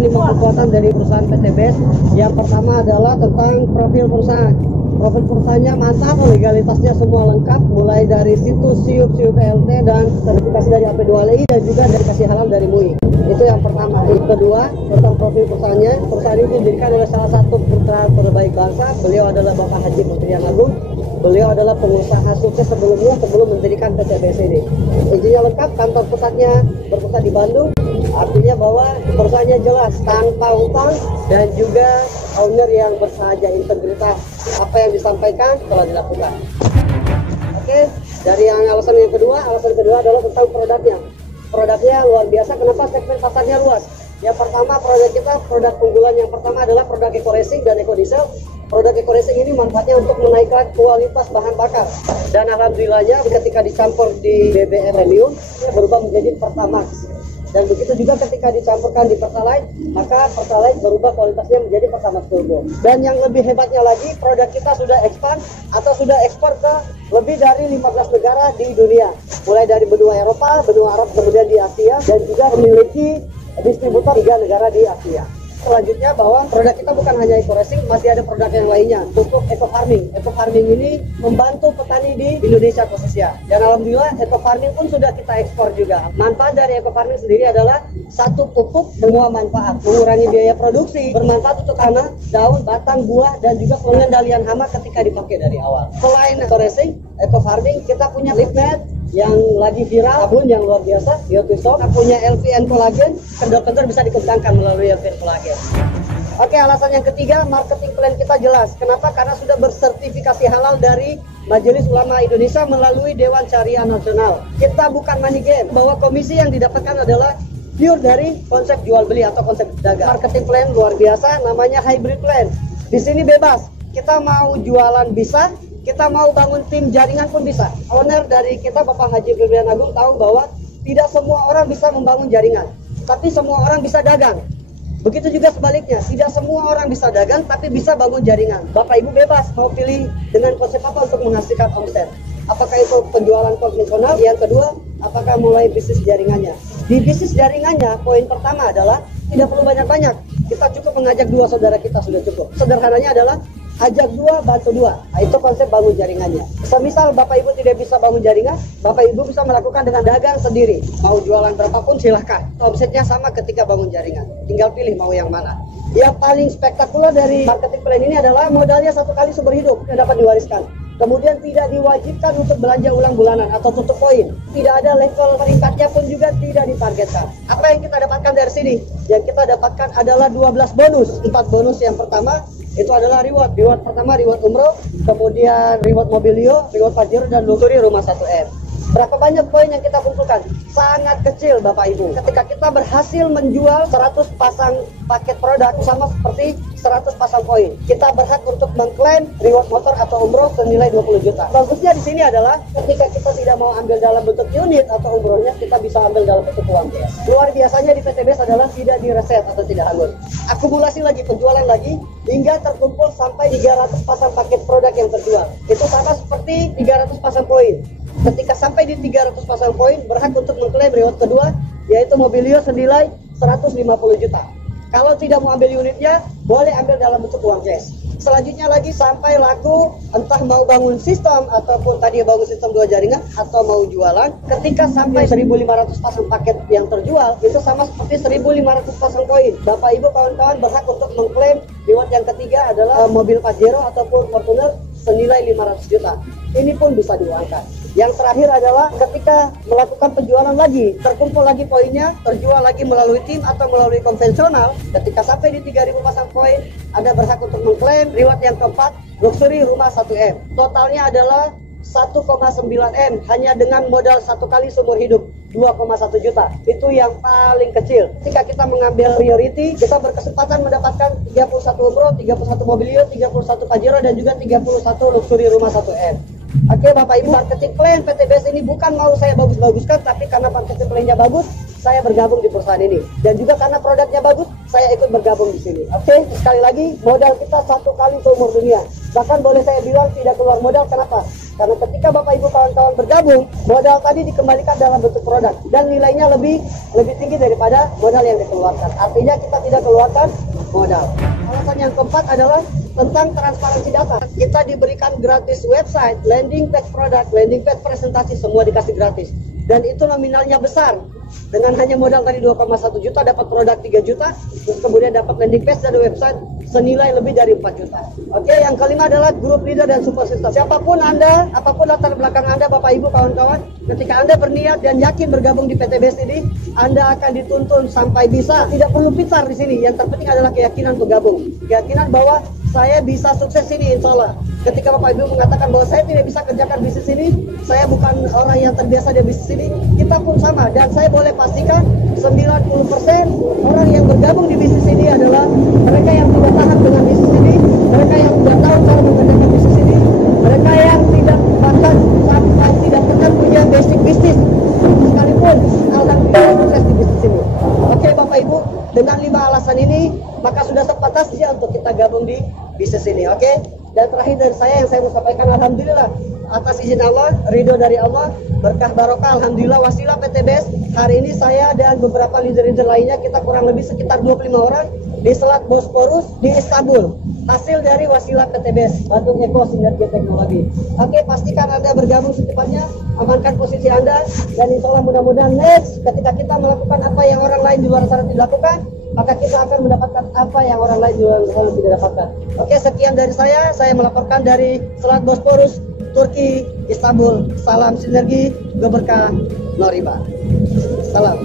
alasan 5 kekuatan dari perusahaan PT BES. Yang pertama adalah tentang profil perusahaan. Profil perusahaannya mantap, legalitasnya semua lengkap, mulai dari situs SIUP PLT dan sertifikasi dari AP2LI dan juga dari kasih halal dari MUI. Itu yang pertama. Yang kedua, tentang profil perusahaannya. Perusahaan ini didirikan oleh salah satu putra terbaik bangsa. Beliau adalah Bapak Haji Muhyiddin Agung. Beliau adalah pengusaha sukses sebelum mendirikan PT BES ini. Izinnya lengkap, kantor pusatnya berpusat di Bandung. Artinya bahwa perusahaannya jelas, tanpa utang dan juga owner yang bersahaja, integritas. Apa yang disampaikan telah dilakukan. Oke, dari alasan kedua adalah tentang produknya. Produknya luar biasa. Kenapa segmen pasarnya luas? Yang pertama, produk kita, produk unggulan yang pertama adalah produk eco racing dan eco diesel. Produk eco racing ini manfaatnya untuk menaikkan kualitas bahan bakar. Dan alhamdulillahnya ketika dicampur di BBM premium berubah menjadi Pertamax. Dan begitu juga ketika dicampurkan di Pertalite, maka Pertalite berubah kualitasnya menjadi Pertamax Turbo. Dan yang lebih hebatnya lagi, produk kita sudah expand atau sudah ekspor ke lebih dari 15 negara di dunia. Mulai dari benua Eropa, benua Arab, kemudian di Asia, dan juga memiliki distributor 3 negara di Asia. Selanjutnya bahwa produk kita bukan hanya eco racing, masih ada produk yang lainnya untuk eco farming. Eco farming ini membantu petani di Indonesia khususnya. Dan alhamdulillah eco farming pun sudah kita ekspor juga. Manfaat dari eco farming sendiri adalah satu pupuk semua manfaat, mengurangi biaya produksi, bermanfaat untuk tanah, daun, batang, buah, dan juga pengendalian hama ketika dipakai dari awal. Selain eco racing, eco farming, kita punya leaf net yang lagi viral, sabun yang luar biasa, Biotisop. Kita punya LVN Collagen, kendor-kendor bisa dikembangkan melalui LVN Collagen. Oke, alasan yang ketiga, marketing plan kita jelas. Kenapa? Karena sudah bersertifikasi halal dari Majelis Ulama Indonesia melalui Dewan Syariah Nasional. Kita bukan money game, bahwa komisi yang didapatkan adalah pure dari konsep jual beli atau konsep dagang. Marketing plan luar biasa, namanya hybrid plan. Di sini bebas, kita mau jualan bisa, kita mau bangun tim jaringan pun bisa. Owner dari kita, Bapak Haji Muhyiddin Agung, tahu bahwa tidak semua orang bisa membangun jaringan, tapi semua orang bisa dagang. Begitu juga sebaliknya, tidak semua orang bisa dagang, tapi bisa bangun jaringan. Bapak Ibu bebas mau pilih dengan konsep apa untuk menghasilkan omset. Apakah itu penjualan konvensional? Yang kedua, apakah mulai bisnis jaringannya? Di bisnis jaringannya, poin pertama adalah tidak perlu banyak-banyak. Kita cukup mengajak 2 saudara kita sudah cukup. Sederhananya adalah ajak 2, bantu 2. Nah, itu konsep bangun jaringannya. Semisal Bapak Ibu tidak bisa bangun jaringan, Bapak Ibu bisa melakukan dengan dagang sendiri. Mau jualan berapapun silahkan. Omsetnya sama ketika bangun jaringan. Tinggal pilih mau yang mana. Yang paling spektakuler dari marketing plan ini adalah modalnya 1 kali seumur hidup yang dapat diwariskan. Kemudian tidak diwajibkan untuk belanja ulang bulanan atau tutup poin. Tidak ada level peringkatnya pun juga tidak ditargetkan. Apa yang kita dapatkan dari sini? Yang kita dapatkan adalah 12 bonus. 4 bonus yang pertama itu adalah reward. Reward pertama reward umroh, kemudian reward mobilio, reward pajero, dan luxury rumah 1M. Berapa banyak poin yang kita kumpulkan? Sangat kecil Bapak Ibu. Ketika kita berhasil menjual 100 pasang paket produk sama seperti 100 pasang poin, kita berhak untuk mengklaim reward motor atau umroh senilai 20 juta. Bagusnya di sini adalah ketika kita tidak mau ambil dalam bentuk unit atau umrohnya, kita bisa ambil dalam bentuk uang cash. Luar biasanya di PT BES adalah tidak direset atau tidak hangus. Akumulasi lagi, penjualan lagi, hingga terkumpul sampai 300 pasang paket produk yang terjual. Itu sama seperti 300 pasang poin. Ketika sampai di 300 pasang poin, berhak untuk mengklaim reward kedua, yaitu mobilio senilai 150 juta. Kalau tidak mau ambil unitnya, boleh ambil dalam bentuk uang cash. Selanjutnya lagi sampai laku, entah mau bangun sistem ataupun tadi bangun sistem 2 jaringan atau mau jualan. Ketika sampai 1.500 pasang paket yang terjual, itu sama seperti 1.500 pasang poin. Bapak Ibu kawan-kawan berhak untuk mengklaim reward yang ketiga adalah mobil Pajero ataupun Fortuner senilai 500 juta. Ini pun bisa diuangkan. Yang terakhir adalah ketika melakukan penjualan lagi, terkumpul lagi poinnya, terjual lagi melalui tim atau melalui konvensional. Ketika sampai di 3.000 pasang poin, Anda berhak untuk mengklaim reward yang keempat, luxury rumah 1M. Totalnya adalah 1,9 M hanya dengan modal 1 kali seumur hidup 2,1 juta. Itu yang paling kecil. Ketika kita mengambil priority, kita berkesempatan mendapatkan 31 umroh, 31 mobilio, 31 Pajero, dan juga 31 luxury rumah 1M. Oke Bapak Ibu, marketing plan PT BES ini bukan mau saya bagus-baguskan, tapi karena marketing plan-nya bagus, saya bergabung di perusahaan ini. Dan juga karena produknya bagus, saya ikut bergabung di sini. Oke, sekali lagi, modal kita 1 kali seumur dunia. Bahkan boleh saya bilang tidak keluar modal. Kenapa? Karena ketika Bapak Ibu kawan-kawan bergabung, modal tadi dikembalikan dalam bentuk produk dan nilainya lebih tinggi daripada modal yang dikeluarkan. Artinya kita tidak keluarkan modal. Alasan yang keempat adalah tentang transparansi data. Kita diberikan gratis website, landing page produk, landing page presentasi, semua dikasih gratis. Dan itu nominalnya besar. Dengan hanya modal tadi 2,1 juta dapat produk 3 juta, terus kemudian dapat landing page dan website senilai lebih dari 4 juta. Oke, yang kelima adalah grup leader dan support system. Siapapun Anda, apapun latar belakang Anda, Bapak Ibu kawan-kawan, ketika Anda berniat dan yakin bergabung di PTBS ini, Anda akan dituntun sampai bisa. Tidak perlu pintar di sini. Yang terpenting adalah keyakinan bergabung. Keyakinan bahwa saya bisa sukses ini, insya Allah. Ketika Bapak Ibu mengatakan bahwa saya tidak bisa kerjakan bisnis ini, saya bukan orang yang terbiasa di bisnis ini, kita pun sama. Dan saya boleh pastikan 90% orang yang bergabung di bisnis ini adalah mereka yang tidak tahan dengan bisnis ini, mereka yang tidak tahu cara mengerjakan bisnis ini, mereka yang tidak bahkan sampai tidak pernah punya basic bisnis sekalipun, alhamdulillah sukses di bisnis ini. Oke Bapak Ibu, dengan 5 alasan ini maka sudah sepantasnya untuk kita gabung di bisnis ini. Oke. Dan terakhir dari saya yang saya mau sampaikan, alhamdulillah atas izin Allah, ridho dari Allah, berkah barokah, alhamdulillah wasilah PTBS. Hari ini saya dan beberapa leader-leader lainnya, kita kurang lebih sekitar 25 orang di Selat Bosporus di Istanbul. Hasil dari wasilah PTBS, Batu Eko Sinergi Teknologi. Oke, pastikan Anda bergabung secepatnya, amankan posisi Anda, dan insya Allah mudah-mudahan next ketika kita melakukan apa yang orang lain di luar sana tidak lakukan, maka kita akan mendapatkan apa yang orang lain di luar sana tidak dapatkan. Oke, sekian dari saya melaporkan dari Selat Bosporus, Turki, Istanbul. Salam sinergi, berkah, no riba. Salam.